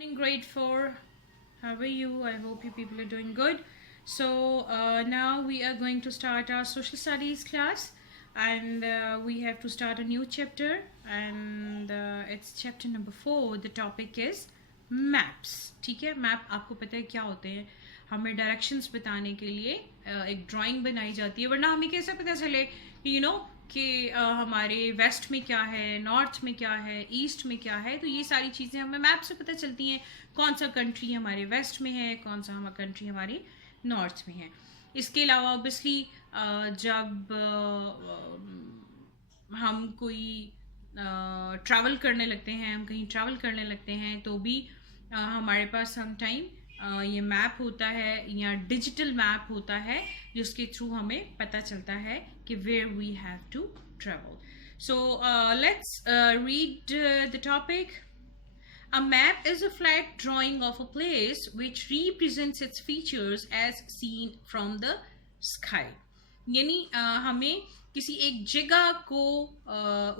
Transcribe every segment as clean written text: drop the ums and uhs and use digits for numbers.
Morning, grade 4. How are you? I hope you people are doing good. So, now we are going to start our social studies class, and we have to start a new chapter, and it's chapter number 4. The topic is maps. ठीक है, map आपको पता है क्या होते हैं? हमें directions बताने के लिए एक ड्राइंग बनाई जाती है, वरना हमें कैसे पता चले कि हमारे वेस्ट में क्या है, नॉर्थ में क्या है, ईस्ट में क्या है. तो ये सारी चीज़ें हमें मैप से पता चलती हैं. कौन सा कंट्री हमारे वेस्ट में है, कौन सा हमारा कंट्री हमारी नॉर्थ में है. इसके अलावा ऑब्वियसली जब हम कोई ट्रैवल करने लगते हैं, हम कहीं ट्रैवल करने लगते हैं, तो भी हमारे पास सम टाइम ये मैप होता है या डिजिटल मैप होता है जिसके थ्रू हमें पता चलता है कि where we have to travel. So let's read the topic. A map is a flat drawing of a place which represents its features as seen from the sky. यानी हमें किसी एक जगह को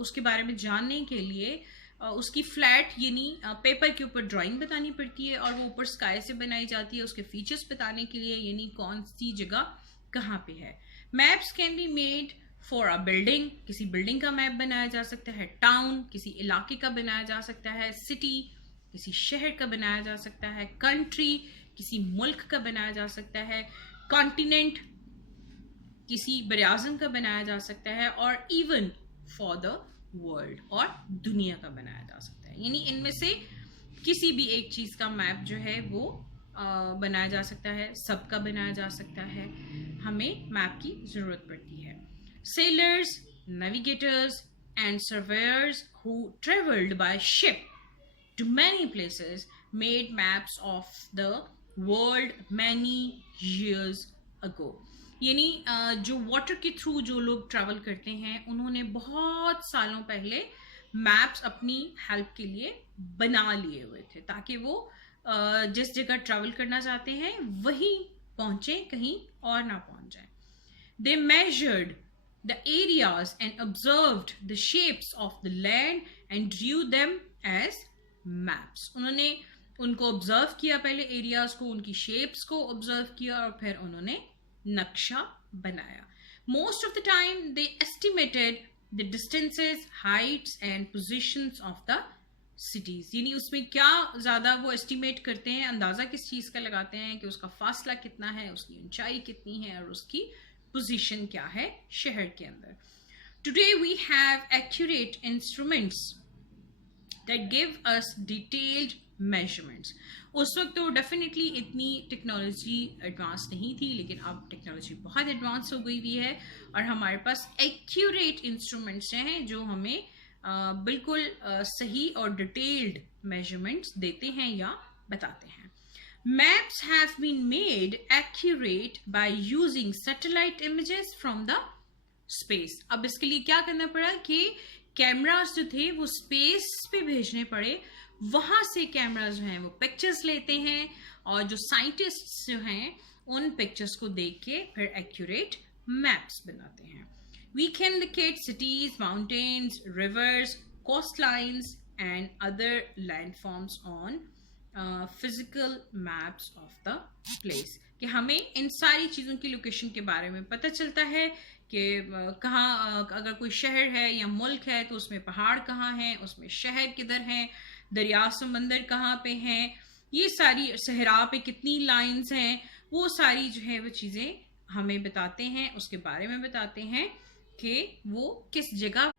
उसके बारे में जानने के लिए उसकी फ्लैट यानी पेपर के ऊपर ड्राइंग बतानी पड़ती है, और वो ऊपर स्काई से बनाई जाती है उसके फीचर्स बताने के लिए, यानी कौन सी जगह कहाँ पे है. Maps can be made for a building. किसी बिल्डिंग का मैप बनाया जा सकता है. टाउन किसी इलाके का बनाया जा सकता है. सिटी किसी शहर का बनाया जा सकता है. कंट्री किसी मुल्क का बनाया जा सकता है. कॉन्टिनेंट किसी बराज़म का बनाया जा सकता है. और इवन फॉर द वर्ल्ड और दुनिया का बनाया जा सकता है. यानी इनमें से किसी भी एक चीज़ का मैप जो है वो बनाया जा सकता है, सबका बनाया जा सकता है. हमें मैप की ज़रूरत पड़ती है. Sellers, navigators and surveyor's who travelled by ship to many places made maps of the world many years ago. यानी जो वाटर के थ्रू जो लोग ट्रैवल करते हैं उन्होंने बहुत सालों पहले मैप्स अपनी हेल्प के लिए बना लिए हुए थे, ताकि वो जिस जगह ट्रैवल करना चाहते हैं वहीं पहुंचे, कहीं और ना पहुंच जाए. They measured the areas and observed the shapes of the land and drew them as maps. उन्होंने उनको ऑब्जर्व किया, पहले एरियाज को, उनकी शेप्स को ऑब्जर्व किया, और फिर उन्होंने नक्शा बनाया. Most of the time they estimated the distances, Heights and positions of the cities. यानी उसमें क्या ज़्यादा वो एस्टिमेट करते हैं, अंदाज़ा किस चीज़ का लगाते हैं कि उसका फासला कितना है, उसकी ऊंचाई कितनी है, और उसकी पोजीशन क्या है शहर के अंदर. Today we have accurate instruments that give us detailed measurements. उस वक्त तो डेफिनेटली इतनी टेक्नोलॉजी एडवांस नहीं थी, लेकिन अब टेक्नोलॉजी बहुत एडवांस हो गई हुई है और हमारे पास एक्यूरेट इंस्ट्रूमेंट्स हैं जो हमें बिल्कुल सही और डिटेल्ड मेजरमेंट्स देते हैं या बताते हैं. Maps have been made accurate by using satellite images from the space. अब इसके लिए क्या करना पड़ा कि कैमरास जो थे वो स्पेस पे भेजने पड़े. वहां से कैमरास जो हैं वो पिक्चर्स लेते हैं, और जो साइंटिस्ट्स जो हैं उन पिक्चर्स को देख के फिर एक्यूरेट मैप्स बनाते हैं. We can locate cities, mountains, rivers, coast lines and other landforms on physical maps of the place. कि हमें इन सारी चीज़ों की लोकेशन के बारे में पता चलता है कि कहाँ, अगर कोई शहर है या मुल्क है तो उसमें पहाड़ कहाँ हैं, उसमें शहर किधर हैं, दरिया समंदर कहाँ पे हैं, ये सारी सहरा पे कितनी लाइंस हैं, वो सारी जो है वो चीज़ें हमें बताते हैं, उसके बारे में बताते हैं कि वो किस जगह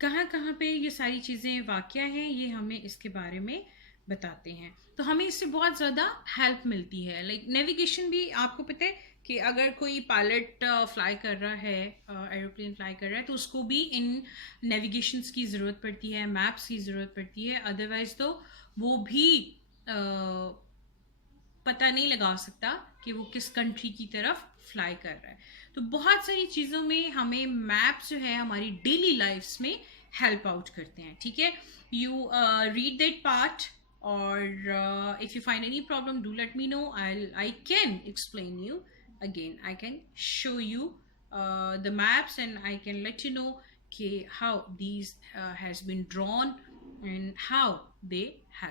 कहाँ कहाँ पे ये सारी चीज़ें वाक़या हैं, ये हमें इसके बारे में बताते हैं. तो हमें इससे बहुत ज़्यादा हेल्प मिलती है. लाइक नेविगेशन भी आपको पता है कि अगर कोई पायलट फ्लाई कर रहा है, एरोप्लेन फ्लाई कर रहा है, तो उसको भी इन नेविगेशंस की ज़रूरत पड़ती है, मैप्स की ज़रूरत पड़ती है. अदरवाइज तो वो भी पता नहीं लगा सकता कि वो किस कंट्री की तरफ फ्लाई कर रहा है. तो बहुत सारी चीज़ों में हमें मैप्स जो है हमारी डेली लाइफ्स में हेल्प आउट करते हैं. ठीक है, you read that part, or if you find any problem, do let me know. I can explain you again. I can show you the maps, and I can let you know how these has been drawn in how they help.